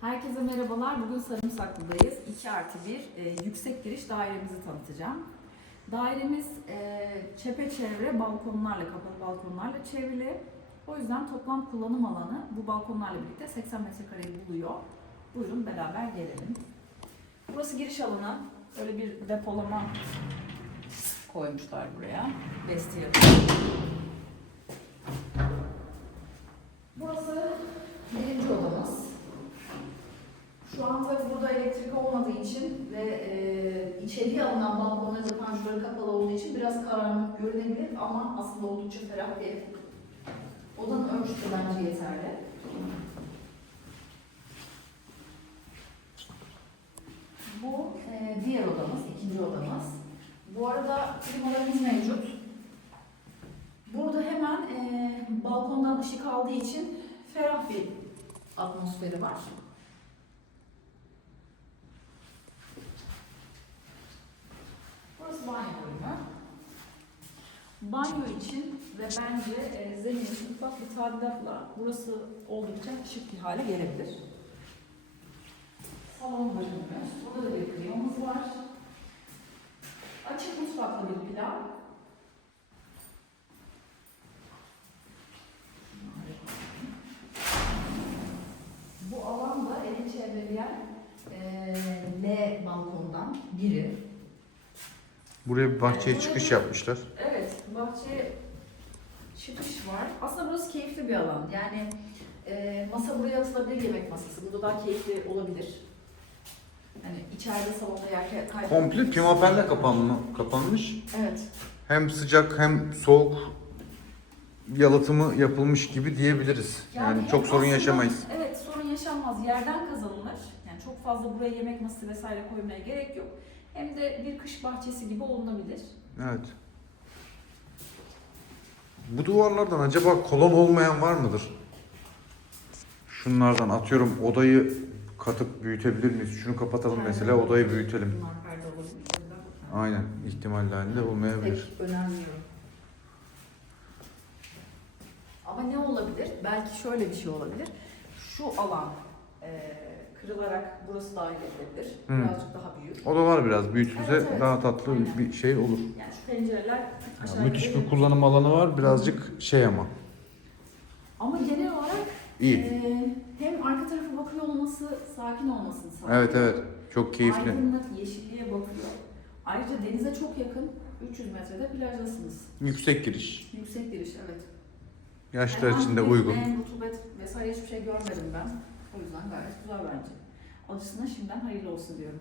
Herkese merhabalar. Bugün Sarımsaklı'dayız. 2 artı 1 e, yüksek giriş dairemizi tanıtacağım. Dairemiz e, çepeçevre balkonlarla, kapalı balkonlarla çevrili. O yüzden toplam kullanım alanı bu balkonlarla birlikte 80 metrekareyi buluyor. Buyurun beraber gelelim. Burası giriş alanı. Böyle bir depolama koymuşlar buraya. Vestiyer. Burası birinci odamız. Şu an tabii burada olmadığı için ve e, içeriye alınan balkonların da panjurları kapalı olduğu için biraz karanlık görünebilir ama aslında oldukça ferah bir ev. Odanın ölçüsü bence yeterli. Bu e, diğer odamız, ikinci odamız. Bu arada klimalarımız mevcut. Burada hemen e, balkondan ışık aldığı için ferah bir atmosferi var. Burası banyo bölümü. Banyo için ve bence e, zemin için ufak bir tadilatla burası oldukça şık bir hale gelebilir. Salon bölümümüz. Burada da bir klimamız var. Açık mutfaklı bir plan. Bu alan da evi çevreleyen e, L balkondan biri. Buraya bir bahçeye çıkış yapmışlar. Evet, bahçe çıkış var. Aslında burası keyifli bir alan. Yani e, masa buraya asılabilir yemek masası. Burada daha keyifli olabilir. Hani içeride salonda yer kay- Komple pimapenle kapanma, kapanmış. Evet. Hem sıcak hem soğuk yalıtımı yapılmış gibi diyebiliriz. Yani, hem çok sorun aslında- yaşamayız. Evet, sorun yaşanmaz. Yerden kazanılır. Yani çok fazla buraya yemek masası vesaire koymaya gerek yok. Hem de bir kış bahçesi gibi olunabilir. Evet. Bu duvarlardan acaba kolon olmayan var mıdır? Şunlardan atıyorum odayı katıp büyütebilir miyiz? Şunu kapatalım mesela odayı büyütelim. Aynen ihtimalle halinde olmayabilir. Pek. Ama ne olabilir? Belki şöyle bir şey olabilir. Şu alan e, kırılarak burası dahil edilebilir. Hmm. Birazcık daha büyür. O da var biraz büyütülse Evet, evet. daha tatlı Aynen. bir şey olur. Yani şu pencereler Ya, aşağı müthiş yukarı- bir kullanım alanı var birazcık şey ama Ama genel olarak iyi. e, hem arka tarafa bakıyor olması, sakin olmasını sağlıyor. Evet evet çok keyifli. Aydınlık, yeşilliğe bakıyor. Ayrıca denize çok yakın. 300 metrede plajdasınız. Yüksek giriş. Yüksek giriş evet. Yaşlar için de hangi uygun. Nem, rutubet vesaire hiçbir şey görmedim ben. O yüzden gayet güzel bence. Alıcısına şimdiden hayırlı olsun diyorum.